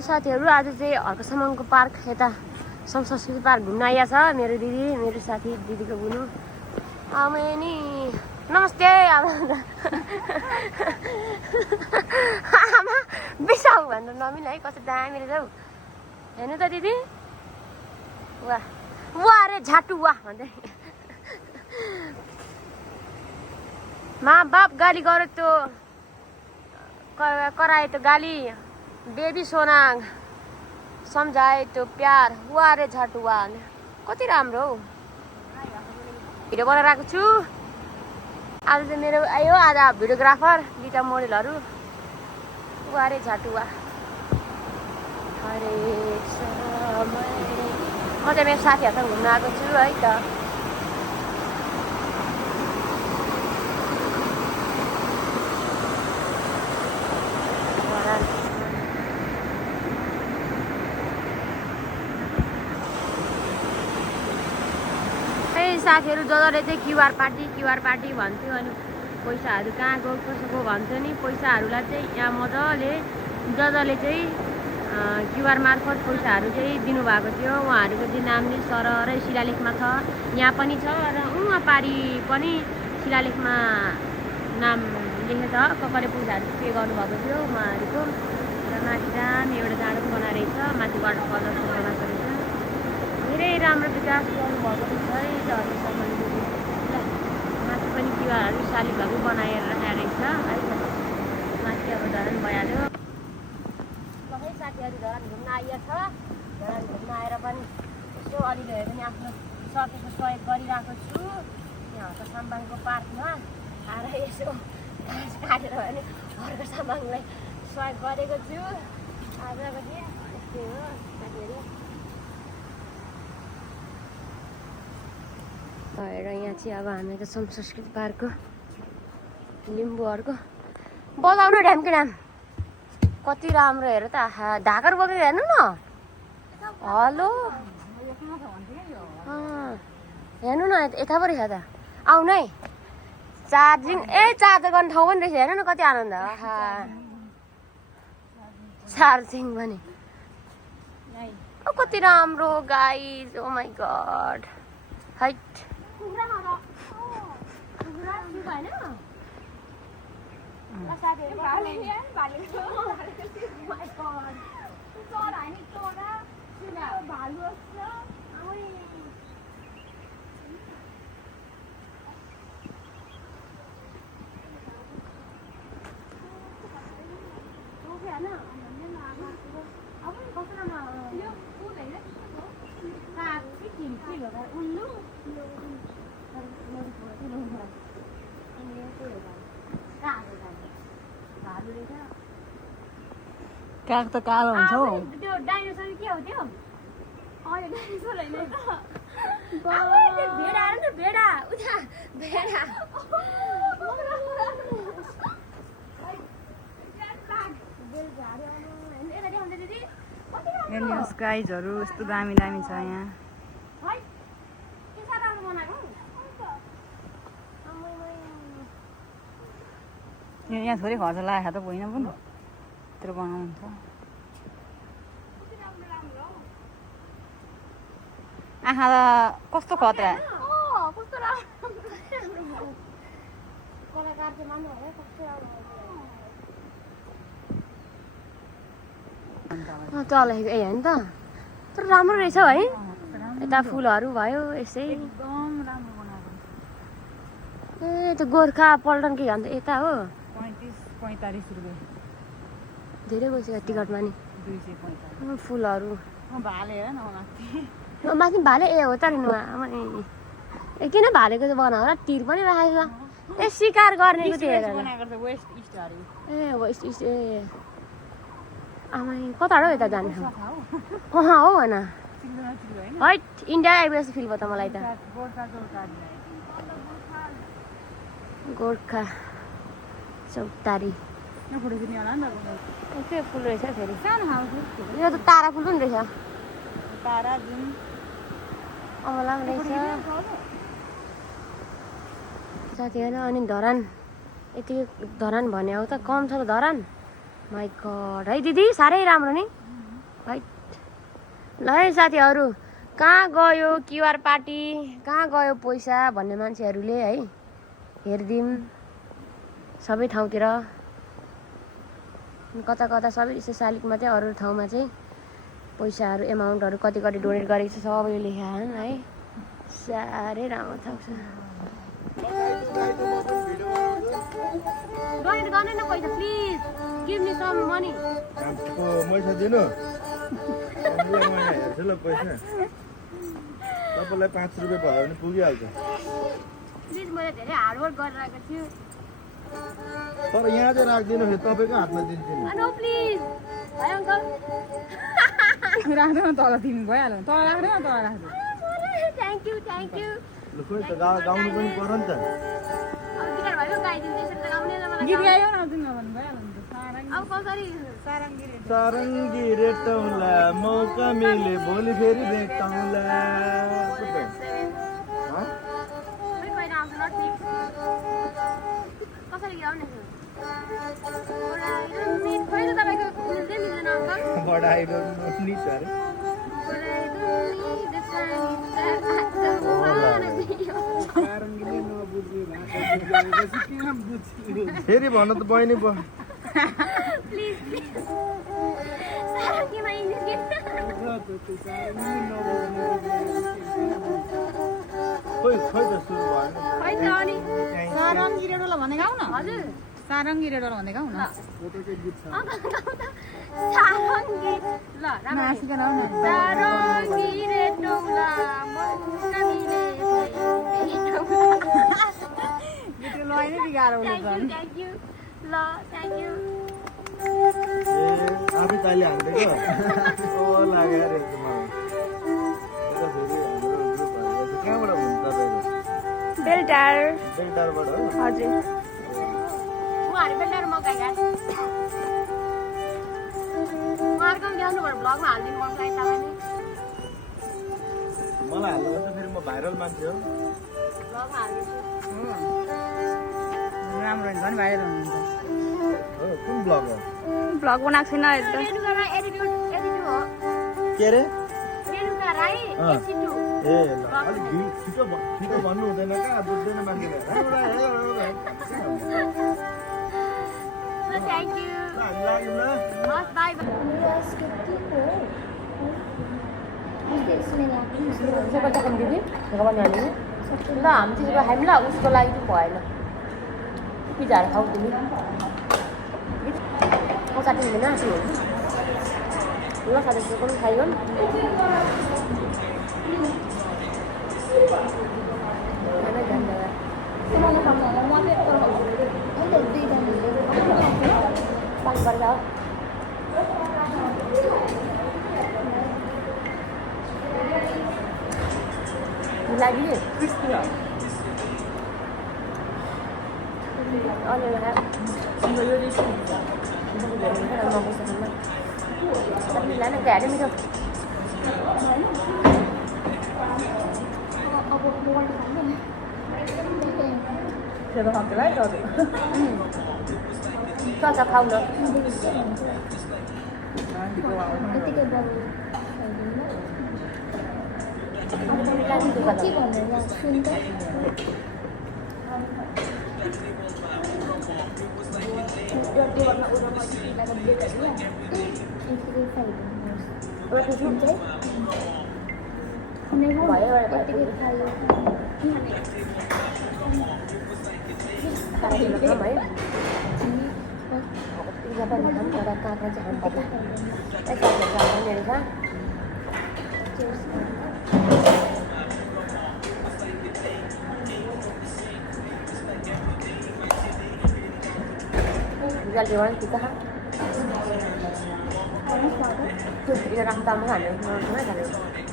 साथीहरू आज चाहिँ हर्कसम्मको पार्क यता संस्कृति पार्क घुम्न आइया छ मेरो दिदी मेरो साथी दिदीको बुनु आमै नि नमस्ते आमा बिसाउ भनेर नमिल है कस्तो दामी रहेछ हौ हेर्नु त दिदी वाह वाह रे झाटु वाह भन्दै माँ बाप गाली गऱ्यो त्यो कराए त्यो गाली बेबी सोना सम्झाए त्यो प्यार वाह रे झाटु वाह कति राम्रो हौ भिडियो बनाएर आएको छु आज चाहिँ मेरो आयो आज भिडियोग्राफर दुईटा मोडलहरू वाह रे झाटु वाह हरेक समय म चाहिँ मेरो साथीहरूसँग घुम्न आएको छु है त साथीहरू जसले चाहिँ क्युआर पार्टी भन्थ्यो अनि पैसाहरू कहाँ गयो कसोको भन्थ्यो नि पैसाहरूलाई चाहिँ यहाँ मजाले जसले चाहिँ क्युआर मार्फत पैसाहरू चाहिँ दिनुभएको थियो उहाँहरूको चाहिँ नाम नि सररै शिलालेखमा छ यहाँ पनि छ र उहाँ पारी पनि शिलालेखमा नाम लेखेको छ कसले पैसाहरू पे गर्नुभएको थियो उहाँहरूको र माथि दामी एउटा डाँडो पनि बनाएर रहेछ माथि वाटरफल जस्तो बनाएको रहेछ धेरै राम्रो विकास गर्नुभएको रहेछ है हर्कसम्मले माथि पनि क्युआरहरू शालिगहरू बनाएर राखेको रहेछ है त माथि अब धरान भइहाल्यो सबै साथीहरू धरान घुम्न आइया छ धरान घुम्न आएर पनि यसो अलिअलि भए पनि आफ्नो सकेको सहयोग गरिरहेको छु यहाँ हर्कसम्मको पार्कमा आएर यसो घाँस काटेर भए पनि हर्कसम्मलाई सहयोग गरेको छु आजको दिन यस्तै हो साथीहरू भएर यहाँ चाहिँ अब हामीको संस्कृति पार्कको लिम्बूहरूको बजाउनु ड्यामकै ड्याम कति राम्रो हेर त ढाकर बोकेर हेर्नु न हेलो हेर्नु न यतापट्टि छ त आउनु है चार्जिङ चार्ज गर्ने ठाउँ पनि रहेछ हेर्नु न कति आनन्द चार्जिङ पनि कति राम्रो गाइज ओ माई गड हाइट काग त कालो हुन्छ हौ त्यो डाइनोसर के हो त्यो डाइनोसर होइन भेडा हेर न भेडा उता भेडा स्काइजहरू यस्तो दामी दामी छ यहाँ यहाँ थोरै खर्च लागेको त होइन पनि त्यत्रो बनाउनु छ आँखा त कस्तो खतरा तल ए होइन त तर राम्रो रहेछ है यता फुलहरू भयो यसै एकदम राम्रो बनाएको ए त्यो गोर्खा पल्टन के भन्छ यता हो 45 रुपियाँ धेरै गइसक्यो टिकटमा नि 245 फुलहरू भाले हेर न माथि माथि भाले ए हो त नि ए किन भालेको चाहिँ बनायो र तिर पनि राखेको छ ए शिकार गर्नेको त्यो हेरेर ए वेस्ट इस्ट ए आमा कता हो यता जाने हो भन हैट इन्डिया आइपुगेको फिल भयो त मलाई त गोर्खा चौतारी के फुल रहेछ फेरि यो त तारा फुल पनि रहेछ तारा जुन अमला पनि रहेछ साथीहरू अनि धरान यति धरान भने हो त कम छ त धरान माइ गड है दिदी साह्रै राम्रो नि है ल है साथीहरू कहाँ गयो क्युआर पार्टी कहाँ गयो पैसा भन्ने मान्छेहरूले है हेरिदिउँ सबै ठाउँतिर कता कता सबै यस्तो शालिगमा चाहिँ अरू ठाउँमा चाहिँ पैसाहरू एमाउन्टहरू कति कति डोनेट गरेको छ सबैले लेखा है साह्रै राम्रो ठाउँ छ डोनेट गर्नु न पैसा please give me some money पैसा दिनु हेर्छु ल पैसा तपाईँलाई 5 रुपियाँ भयो भने पुगिहाल्छ प्लिज मैले धेरै हार्डवर्क गरिरहेको छु तर यहाँ चाहिँ राखिदिनु फेरि तपाईँको हातमा दिन्छु नि नो प्लिज है अङ्कल राख्दैन तल तिमी भइहाल्यो तल राख्दैन तल राख्दैन थ्याङ्क यू लु खोइ त गाउनु पनि पर्यो नि त अब गिटार भयो गाइदिन्छु यसरी त गाउने मलाई गीत गायो न तिमीलाई भन्नु भइहाल्यो नि त अब कसरी सारङ्गी रेटौला मौका मिले भोलि फेरि भेटौला कसरी गाउने खोइ त तपाईँको मिल्दै मिल्दैन अङ्कल बढाइरो नि छ अरे फेरि भन्नु त बहिनी प्लिज सारङ्गीमा इङ्ग्लिस गीत खोइ त सुरु भएन खै त अनि सारङ्गी रेडोला भन्ने गाउँ न हजुर सारङ्गी रेडोला भन्ने गाउँ न सारङ्गी ल राम्रो नासिकन आउन सारङ्गी रेटौला मौका मिले गीत लय नै बिगार हुनु झन् थ्याङ्क यू ल थ्याङ्क यू आफै ताली हान्दैको ओ लाग्यो अरे एकदम कहाँबाट हुन्छ तपाईँको बेलटारबाट हो हजुर उहाँहरू बेलटार मौका क्या उहाँहरूको पनि ल्याउनु पर्यो भ्लगमा हालिदिनु पर्छ है तपाईँले मलाई हाल्नु भने त फेरि म भाइरल मान्छे हो भ्लगमा हालिदिन्छु राम्रो हुन्छ नि भाइरल हुनुहुन्छ हो कुन ब्लग हो भ्लग बनाएको छैन रेणुका राई एटिट्युड हो के अरे रेणुका राई एटिट्युड ए ल अलिक छिटो भन्नु हुँदैन कहाँ बुझ्दैन मान्छेले थ्याङ्क यू लाग्यो ल हस् बाई दिदी ल हामी चाहिँ खायौँ ल उसको लागि चाहिँ भएन पिज्जाहरू खाऊ तिमी काट्नु हुँदैन ल साथीको पनि खाइयो पानी पर्छ मिलाइदिने मिलाएर धेरै मिठो चल्छ खाऊ न Galiwan kita ha. Ini orang tamu kan, orang tamu kan.